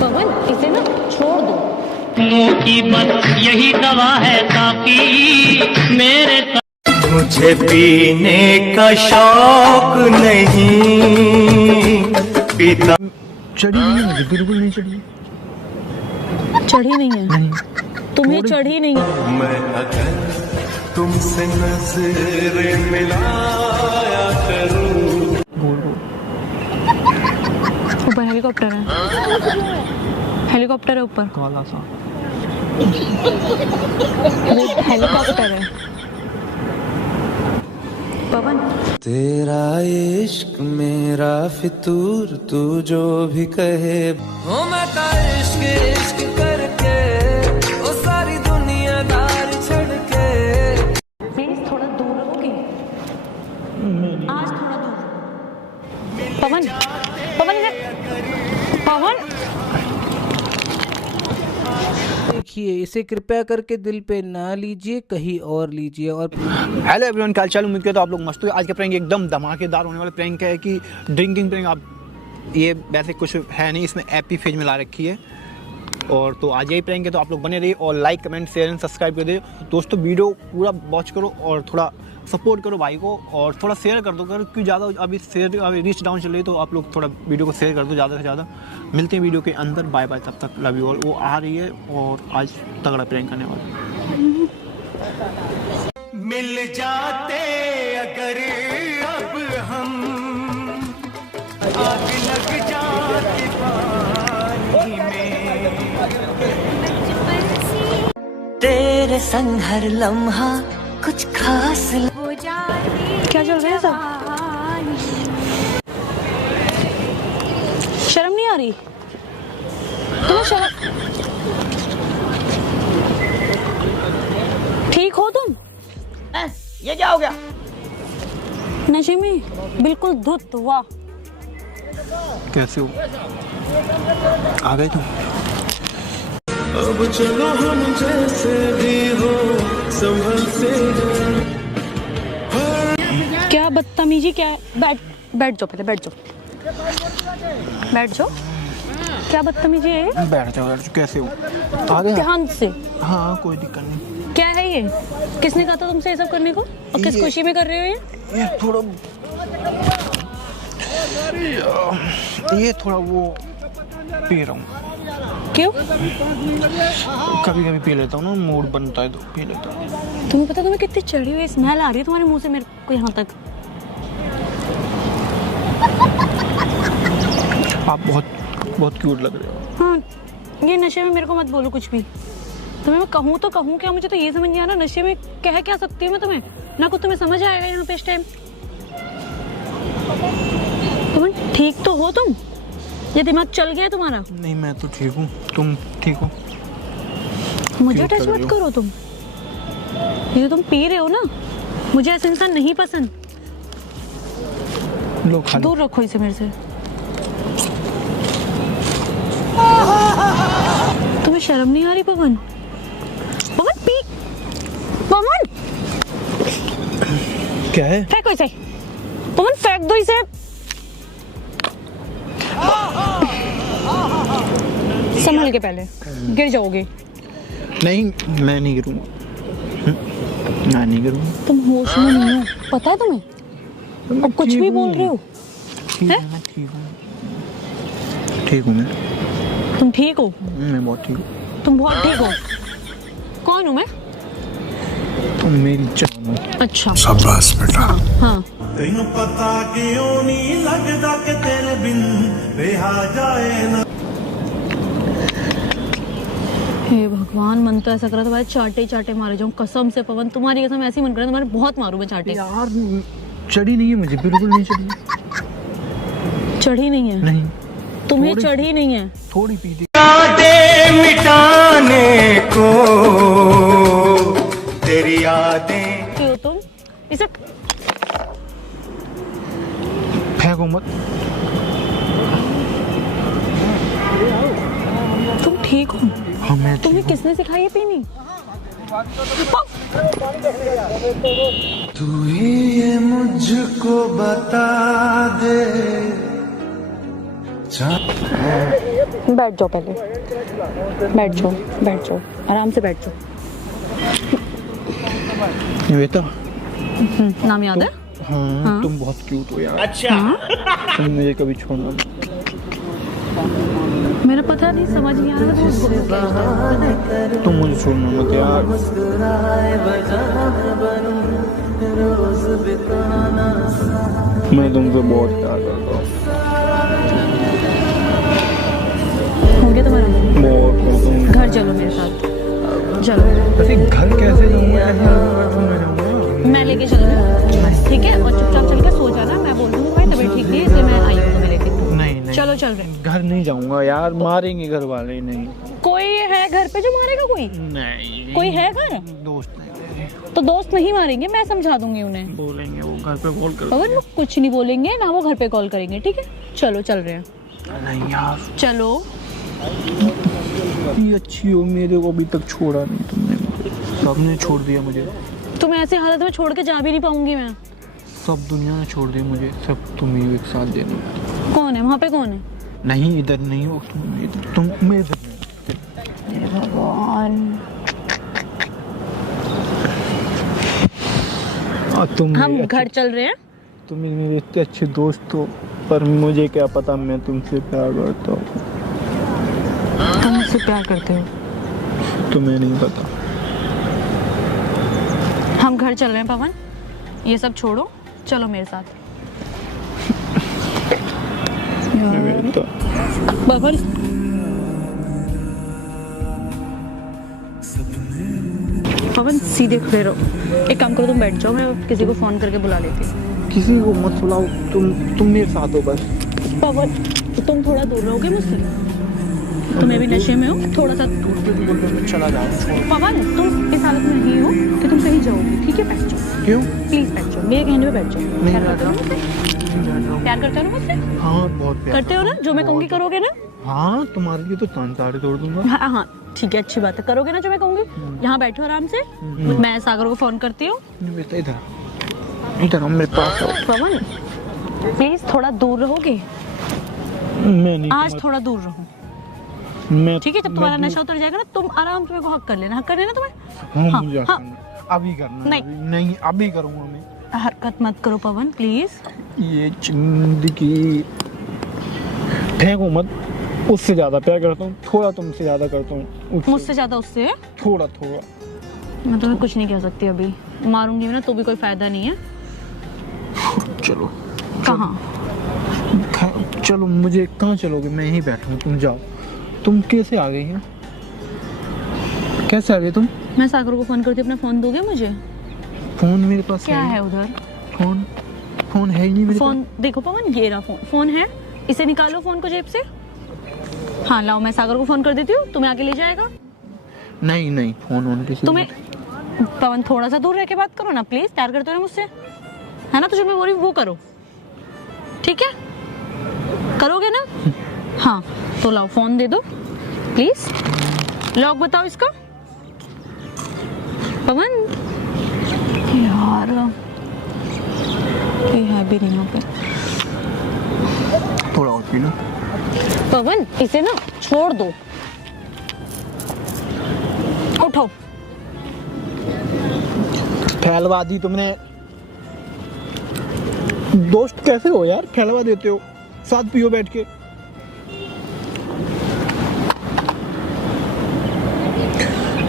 पवन इसे ना छोड़ दो। मुंह की बस यही दवा है ताकि मेरे मुझे पीने का शौक नहीं पीता। चढ़ी नहीं है मुझे, बिल्कुल नहीं चढ़ी। चढ़ी नहीं है? नहीं। तुम्हें चढ़ी नहीं है? मैं अगर तुमसे नजरें मिलाया करूं। ऊपर हेलीकॉप्टर है, हेलीकॉप्टर है ऊपर, काला सा हेलीकॉप्टर है। पवन तेरा इश्क मेरा फितूर, तू जो भी कहे हो। मैं का इश्क इश्क करके ओ सारी दुनियादार छोड़ के। प्लीज थोड़ा दूर रहोगे, आज थोड़ा दूर। पवन पवन इधर, पवन देखिए, इसे कृपया करके दिल पे ना लीजिए, कहीं और लीजिए। और हेलो एवरीवन, क्या हाल? उम्मीद करता हूं आप लोग मस्त हो। आज का प्रैंक एकदम धमाकेदार होने वाला प्रैंक है कि ड्रिंकिंग प्रैंक। आप ये वैसे कुछ है नहीं, इसमें एपी फेज मिला रखी है। और तो आज यही प्रैंक है, तो आप लोग बने रहिए और like comment share and subscribe कर दे दोस्तों। वीडियो पूरा वॉच करो और थोड़ा सपोर्ट करो भाई को, और थोड़ा शेयर कर दो क्योंकि ज़्यादा अभी शेयर अभी रीच डाउन चल रही है, तो आप लोग थोड़ा वीडियो को शेयर कर दो ज़्यादा से ज़्यादा। मिलते हैं वीडियो के अंदर, बाय बाय, तब तक लव यू ऑल। वो आ रही है और आज तगड़ा प्रैंक करने वाला। मिल जाते अगर अब हम, आग लग जाती पानी में। तेरे संग हर लम्हा कुछ खास क्या चल रहा है सब? शर्म नहीं आ रही तुम्हें? शर्म? ठीक हो तुम? ये क्या हो गया? नशे में बिल्कुल धुत। वाह, कैसे हो? आ गए तुम? अब चलो हम जैसे भी हो संभल से। क्या बदतमीजी, क्या? बैठ जाओ, पहले बैठ जाओ, बैठ जाओ। क्या बदतमीजी है? बैठ जाओ। कैसे हो? आ गए? ध्यान से। हाँ, कोई दिक्कत नहीं। क्या है ये? किसने कहा था तुमसे ये सब करने को? और किस खुशी में कर रहे हो ये थोड़ा वो पी रहा हूँ। क्यों? कभी कभी पी लेता हूँ ना, मूड बनता है तो पी लेता हूँ। तुम्हें पता तुम्हें कितनी चढ़ी हुई स्मेल आ रही है तुम्हारे मुंह से मेरे को यहाँ तक। आप बहुत क्यूट लग रहे हो। हाँ, ये नशे में मेरे को मत बोलो कुछ भी। तुम्हें मैं कहूँ तो कहूँ क्या? मुझे तो ये समझ नहीं आ रहा नशे में कह क्या सकती हूँ मैं तुम्हें। ना कुछ तुम्हें समझ आएगा यहाँ पे इस टाइम। तुम ठीक तो हो? तुम ये दिमाग चल गया है तुम्हारा? नहीं, मैं तो ठीक हूँ। तुम ठीक हो? मुझे टच मत करो तुम। ये तुम पी रहे हो ना, मुझे ऐसे इंसान नहीं पसंद। दूर रखो इसे मेरे से। तुम्हें शर्म नहीं आ रही पवन? पवन पी, पवन क्या है? फेंको इसे, पवन फेंक दो इसे। संभल के, पहले गिर जाओगे। नहीं, मैं नहीं गिरूंगा। मैं नहीं गिरूंगा। तुम होश में नहीं हो, पता है तुम्हें? अब कुछ भी बोल रहे हो। ठीक हूँ मैं। तुम ठीक हो? मैं बहुत ठीक हूँ। तुम बहुत ठीक हो? कौन हूँ मैं? तुम मेरी जान हो। अच्छा, शाबाश बेटा। हाँ। तैनू पता क्यों नहीं लगता कि तेरे बिन रहा जाए ना। हे भगवान, मन तो ऐसा कर रहा था भाई चाटे चाटे मारे जाऊं कसम से। पवन तुम्हारी कसम, ऐसी मन कर रहा तुम्हारे बहुत मारूं मैं चाटे। यार चढ़ी नहीं है मुझे, बिल्कुल नहीं चढ़ी। चढ़ी नहीं है? नहीं। तुम्हें चढ़ी नहीं है? थोड़ी पी ली। यादें मिटाने को तेरी यादें। क्यों तुम इसे फेंको मत। तुम ठीक हो? हाँ, मैं तुम्हें किसने सिखाई है पीनी? तू ही ये मुझको बता दे, बैठ जाओ पहले, बैठ जाओ, बैठ जाओ, आराम से बैठ जाओ। बेटा नाम याद है? हाँ, तुम बहुत क्यूट हो यार। अच्छा। तुम मुझे कभी छोड़ना मत। मेरा पता नहीं, समझ नहीं आ रहा है। तुम मुझे छोड़ना मत यार। मैं तुमसे बहुत प्यार करता हूँ। होंगे तुम्हारे बहुत करता हूँ। घर चलो मेरे साथ, चलो। अरे घर कैसे जाऊँगा? मैं लेके चलूंगी, ठीक है? और चुपचाप चल के सो जाना। मैं बोल दूंगी भाई तबीयत ठीक नहीं है इसलिए मैं आई हूँ तुम्हें लेके। नहीं नहीं, चलो चल रहे। घर नहीं जाऊंगा यार, मारेंगे घर वाले। नहीं, कोई है घर पे जो मारेगा? कोई नहीं, कोई है घर? दोस्त नहीं मेरे। तो दोस्त नहीं मारेंगे, मैं समझा दूंगी उन्हें। बोलेंगे वो घर पे कॉल कर। पवन वो कुछ नहीं बोलेंगे ना, वो घर पे कॉल करेंगे, ठीक है? चलो चल रहे हैं, नहीं यार, चलो। ये अच्छी हो, मेरे को अभी तक छोड़ा नहीं तुमने। सबने छोड़ दिया मुझे। तुम ऐसी हालत में छोड़ के जा भी नहीं पाऊंगी मैं। सब दुनिया ने छोड़ दिया मुझे, सब तुम ही एक साथ देना। कौन है वहाँ पे? कौन है? नहीं इधर नहीं हो तुम, इधर तुम, मैं इधर नहीं। भगवान, तुम हम मेरे घर चल रहे हैं। तुम मेरे इतने अच्छे दोस्त हो, पर मुझे क्या पता मैं तुमसे प्यार करता हूँ। तुम मुझसे प्यार करते हो? तुम्हें नहीं पता। हम घर चल रहे हैं पवन, ये सब छोड़ो, चलो मेरे साथ। तो पवन, पवन सीधे खड़े रहो। एक काम करो, तुम बैठ जाओ, मैं किसी को फोन करके बुला लेती हूँ। किसी को मत बुलाओ, तुम मेरे साथ हो बस। पवन तुम थोड़ा दूर रहोगे मुझसे? तुम्हें भी नशे में हो? थोड़ा सा चला जाओ। पवन, तुम इस हालत में नहीं हो कि तुम कहीं जाओगे, ठीक है? बैठ जाओ, क्यों? प्लीज बैठ जाओ, मेरे कहने पे बैठ जाओ। नहीं प्यार करते हो बैठा। मुझसे? प्यार करते हो ना मुझसे? हाँ बहुत प्यार करते हो ना? जो मैं कहूँगी करोगे ना? हाँ, तुम्हारे लिए तो तारे तोड़ दूंगा। हाँ हाँ ठीक है, अच्छी बात है, करोगे ना जो मैं कहूँगी? यहाँ बैठो आराम से, मैं सागर को फोन करती हूँ। बेटा इधर इधर मेरे पास आओ। पवन प्लीज थोड़ा दूर रहोगे? मैं नहीं, आज थोड़ा दूर रहो, मैं ठीक है? जब तुम्हारा नशा उतर जाएगा ना, तुम आराम से मेरे को हक कर लेना। हक कर लेना तुम्हें? हाँ, हाँ, मुझे हाँ। करना। अभी करना। नहीं। नहीं अभी करूँगा मैं। हरकत मत करो पवन प्लीज। ये जिंदगी फेंको मत। उससे ज्यादा प्यार करता हूँ, थोड़ा तुमसे ज्यादा करता हूँ। मुझसे ज्यादा उससे? थोड़ा थोड़ा। मैं तुम्हें कुछ नहीं कह सकती अभी, मारूंगी ना तो भी कोई फायदा नहीं है। चलो। कहाँ? चलो, मुझे कहाँ चलोगे? मैं यहीं बैठूँ, तुम जाओ। तुम कैसे आ गई हैं? कैसे आ गई तुम? मैं सागर को फोन करती हूँ, अपना फोन दोगे मुझे? फोन मेरे पास क्या है उधर? फोन है ही नहीं मेरे फोन देखो पवन, ये रहा फोन है, इसे निकालो फोन को जेब से। हाँ लाओ, मैं सागर को फोन कर देती हूँ, तुम्हें आके ले जाएगा। पास। नहीं नहीं, फोन ऑन किसी तुम्हें पवन थोड़ा सा दूर रह के बात करो ना प्लीज। प्यार करते हो ना मुझसे, है ना? तो जो मैं बोल रही हूँ वो करो, ठीक है? करोगे ना? हाँ तो लाओ फोन दे दो प्लीज। लॉक बताओ इसका। पवन यार ये है भी नहीं यहाँ पे। थोड़ा और पी लो। पवन इसे ना छोड़ दो, उठो। फैलवा दी तुमने। दोस्त कैसे हो यार, फैलवा देते हो। साथ पियो बैठ के।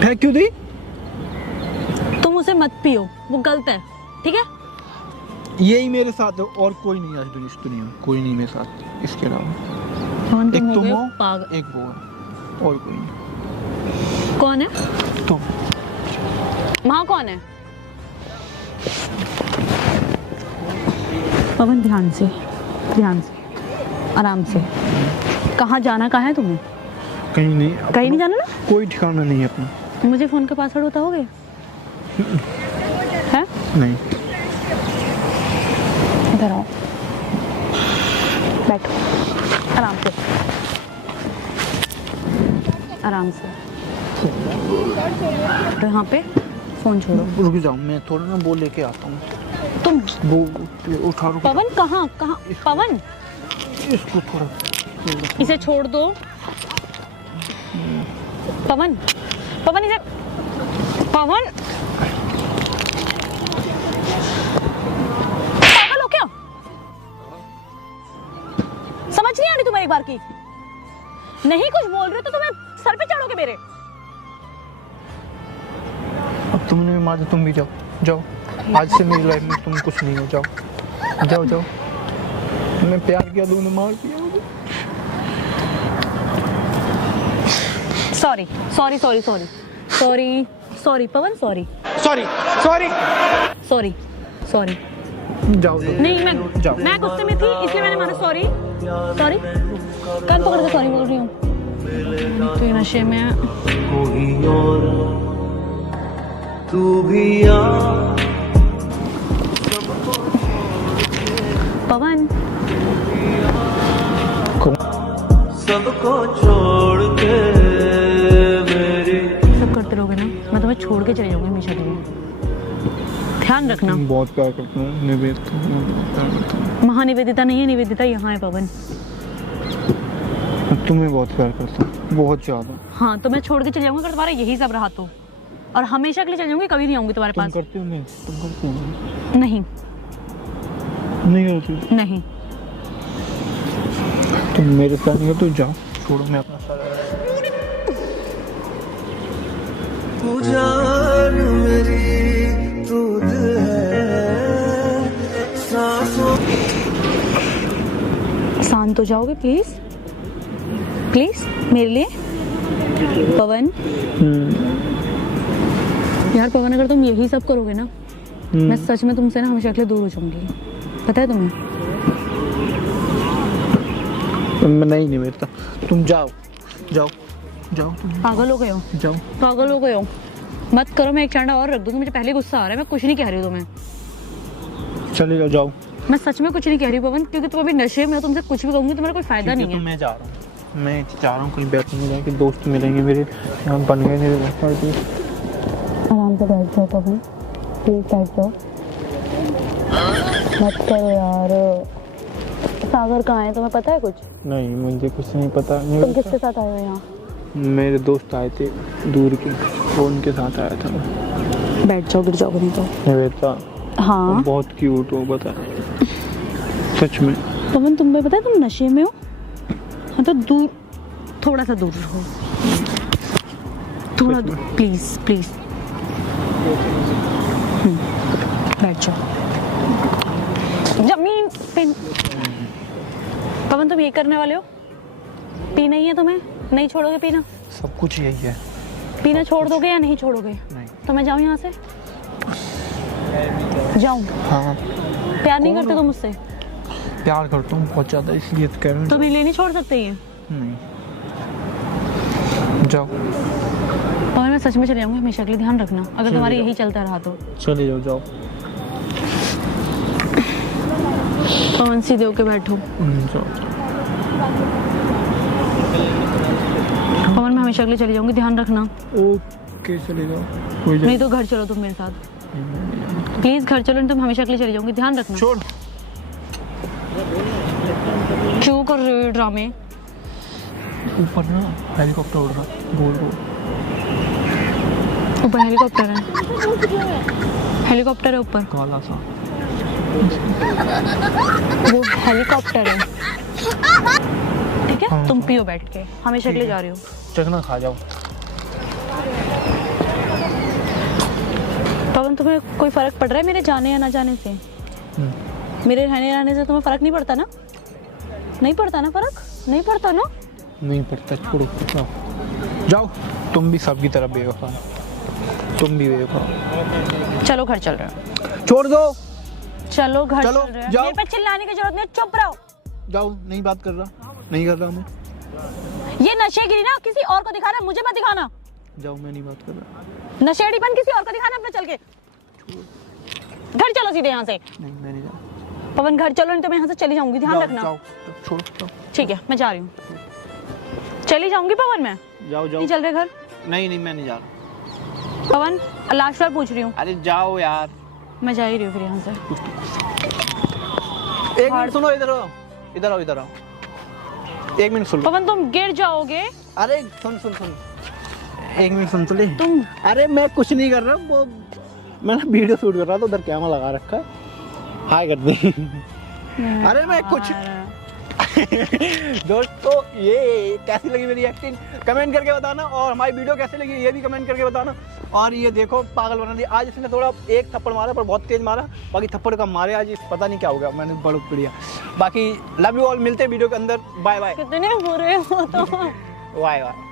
फेंक क्यों दी? तुम उसे मत पियो, वो गलत है, ठीक है? यही मेरे साथ है, और कोई नहीं आज इस दुनिया में, कोई नहीं मेरे साथ इसके अलावा। पवन एक तुम हो तुम गए हो, पागल। एक वो है, और कोई नहीं। कौन है? तुम। वहाँ कौन है? पवन ध्यान से, ध्यान से, आराम से। कहाँ जाना, कहाँ है तुम्हें? कहीं नहीं। कहीं नहीं जाना ना? कोई ठिकाना नहीं है अपना। मुझे फोन का पासवर्ड बताओगे? है? नहीं। इधर आओ, बैठो आराम से, आराम से। तो यहाँ पे फोन छोड़ो। रुक जाओ, मैं थोड़ा ना वो लेके आता हूँ। तुम वो उठा। रुक पवन कहाँ कहाँ? पवन इसको थोड़ा इसे छोड़ दो पवन, पवन इसे, पवन पागल हो क्या? समझ नहीं आ रही तुम्हें एक बार की? नहीं कुछ बोल रहे हो तो तुम्हें सर पे चढ़ोगे मेरे। अब तुमने भी मार दिया, तुम भी जाओ जाओ। आज से मेरी लाइफ में तुम कुछ नहीं हो, जाओ जाओ जाओ। तुमने प्यार किया, तुमने मार दिया मुझे। Sorry sorry sorry sorry sorry sorry Pawan, sorry sorry sorry sorry sorry. जाओ नहीं मैं गुस्से में थी इसलिए मैंने मारा सॉरी सॉरी। कान पकड़ के सॉरी बोल रही हूँ। तो ये नशे में कोई और तू भी आ पवन, सबको छोड़ के मेरी सब करते रहोगे ना, मैं तुम्हें छोड़ के चले जाऊंगी हमेशा के लिए। ध्यान रखना। बहुत प्यार करता हूँ निवेदिता। महानिवेदिता नहीं है, निवेदिता यहाँ है पवन। तुम्हें बहुत प्यार करता हूँ, बहुत ज्यादा। हाँ तो मैं छोड़ के चले जाऊंगी अगर तुम्हारा यही सब रहा तो, और हमेशा के लिए चले जाऊंगी, कभी नहीं आऊंगी तुम्हारे तुम पास। करते हो? नहीं तुम करते हो? नहीं नहीं करती। नहीं। तुम मेरे साथ नहीं हो तो जाओ, छोड़ो, मैं अपना सारा तू जान मेरी तू दिल है सांसों। शांत हो जाओगे प्लीज, प्लीज मेरे लिए पवन। यार पवन अगर तुम यही सब करोगे ना, मैं सच में तुमसे ना हमेशा के लिए दूर हो जाऊंगी, पता है तुम्हें? मैं नहीं बेटा, तुम जाओ जाओ जाओ। पागल हो गए हो, जाओ पागल हो गए हो। मत करो, मैं एक चांडा और रख दूँ, मुझे पहले गुस्सा आ रहा है। मैं कुछ नहीं कह रही हूँ तुम्हें, चले जाओ जाओ। मैं सच में कुछ नहीं कह रही हूँ पवन, क्योंकि तुम अभी नशे में हो। तुमसे कुछ भी कहूंगी तुम्हारा कोई फायदा नहीं तो है। मैं जा रहा हूँ, मैं चाह रहा हूँ कहीं बैठने जाए कि दोस्त मिलेंगे मेरे, यहाँ बन गए मेरे दोस्त। आराम से बैठ जाओ पवन, प्लीज बैठ जाओ। मत करो यार। सागर कहाँ है तुम्हें पता है कुछ? नहीं मुझे कुछ नहीं पता। तुम किसके साथ आए हो यहाँ? मेरे दोस्त आए थे दूर के, वो उनके साथ आया था मैं। बैठ जाओ, गिर जाओगे नहीं तो। निवेदिता हाँ बहुत क्यूट हो, बता सच में। पवन तुम्हें पता है तुम नशे में हो? हाँ तो दूर, थोड़ा सा दूर रहो, थोड़ा दूर, प्लीज प्लीज। बैठ जाओ जमीन पे। पवन तुम ये करने वाले हो? पीना ही है तुम्हें? नहीं छोड़ोगे पीना? सब कुछ यही है। पीना छोड़ दोगे या नहीं छोड़ोगे? नहीं। तो मैं जाऊँ यहाँ से? जाऊँ? हाँ प्यार नहीं करते तुम मुझसे? प्यार करता हूँ बहुत ज़्यादा, इसलिए तो कह रहा हूँ। तो मेरे लिए नहीं छोड़ सकते ये? नहीं जाओ। पवन मैं सच में चले जाऊंगी हमेशा के लिए, ध्यान रखना अगर तुम्हारा यही चलता रहा तो। चले जाओ जाओ। पवन सीधे होके बैठो। जाओ। पवन मैं हमेशा के लिए चली जाऊंगी, ध्यान रखना। ओके चले जाओ, कोई नहीं तो घर चलो तुम मेरे साथ, प्लीज घर चलो, नहीं तुम हमेशा के लिए चली जाऊंगी, ध्यान रखना। छोड़। क्यों कर रहे हो ड्रामे? ऊपर ना हेलीकॉप्टर उड़ रहा, गोल गोल। ऊपर हेलीकॉप्टर है? हेलीकॉप्टर है ऊपर? काला सा वो हेलीकॉप्टर है, ठीक है? हाँ। तुम पियो बैठ के, हमेशा के लिए जा रही हो। चखना खा जाओ। पवन तुम्हें कोई फर्क पड़ रहा है मेरे जाने या ना जाने से? मेरे रहने रहने से तुम्हें फर्क नहीं पड़ता ना? नहीं पड़ता ना फर्क? नहीं पड़ता ना? नहीं पड़ता, छोड़ो जाओ जाओ। तुम भी सबकी तरह बेवफा, तुम भी बेवफा। चलो घर चल रहे हो। छोड़ दो। चलो घर चलो, चल रहे हो। जाओ। मेरे पे चिल्लाने की जरूरत नहीं, चुप रहो। जाओ, नहीं बात कर रहा, नहीं कर रहा मैं। ये नशेगिरी ना किसी और को दिखाना, मुझे मत दिखाना। जाओ, मैं नहीं बात कर रहा। नशेड़ीपन किसी और को दिखाना अपने चल के। घर चलो सीधे यहाँ से। नहीं मैं नहीं जा। पवन घर चलो, नहीं तो मैं यहाँ से चली जाऊंगी, ध्यान रखना। जाओ, छोड़ो जाओ। ठीक है मैं जा रही हूँ, चली जाऊंगी पवन मैं। जाओ जाओ। नहीं चल रहे घर? नहीं नहीं मैं नहीं जा रहा। पवन लास्ट बार पूछ रही हूँ। अरे जाओ यार। मैं जा ही रही हूँ फिर यहाँ से। एक मिनट सुनो, इधर आओ, इधर आओ, इधर आओ। एक मिनट सुन लो। पवन तुम गिर जाओगे। अरे सुन सुन सुन, एक मिनट सुन तो ले। तुम अरे मैं कुछ नहीं कर रहा, वो मैं ना वीडियो शूट कर रहा था, उधर कैमरा लगा रखा है। हाय कर दे। अरे मैं कुछ दोस्तों ये कैसी लगी मेरी एक्टिंग कमेंट करके बताना, और हमारी वीडियो कैसी लगी ये भी कमेंट करके बताना। और ये देखो पागल बना दिया आज इसने, थोड़ा एक थप्पड़ मारा पर बहुत तेज मारा, बाकी थप्पड़ कम मारे आज, पता नहीं क्या हो गया, मैंने बहुत बढ़िया। बाकी लव यू ऑल, मिलते हैं वीडियो के अंदर, बाय बाय। कितने बुरे हो तुम। Bye bye.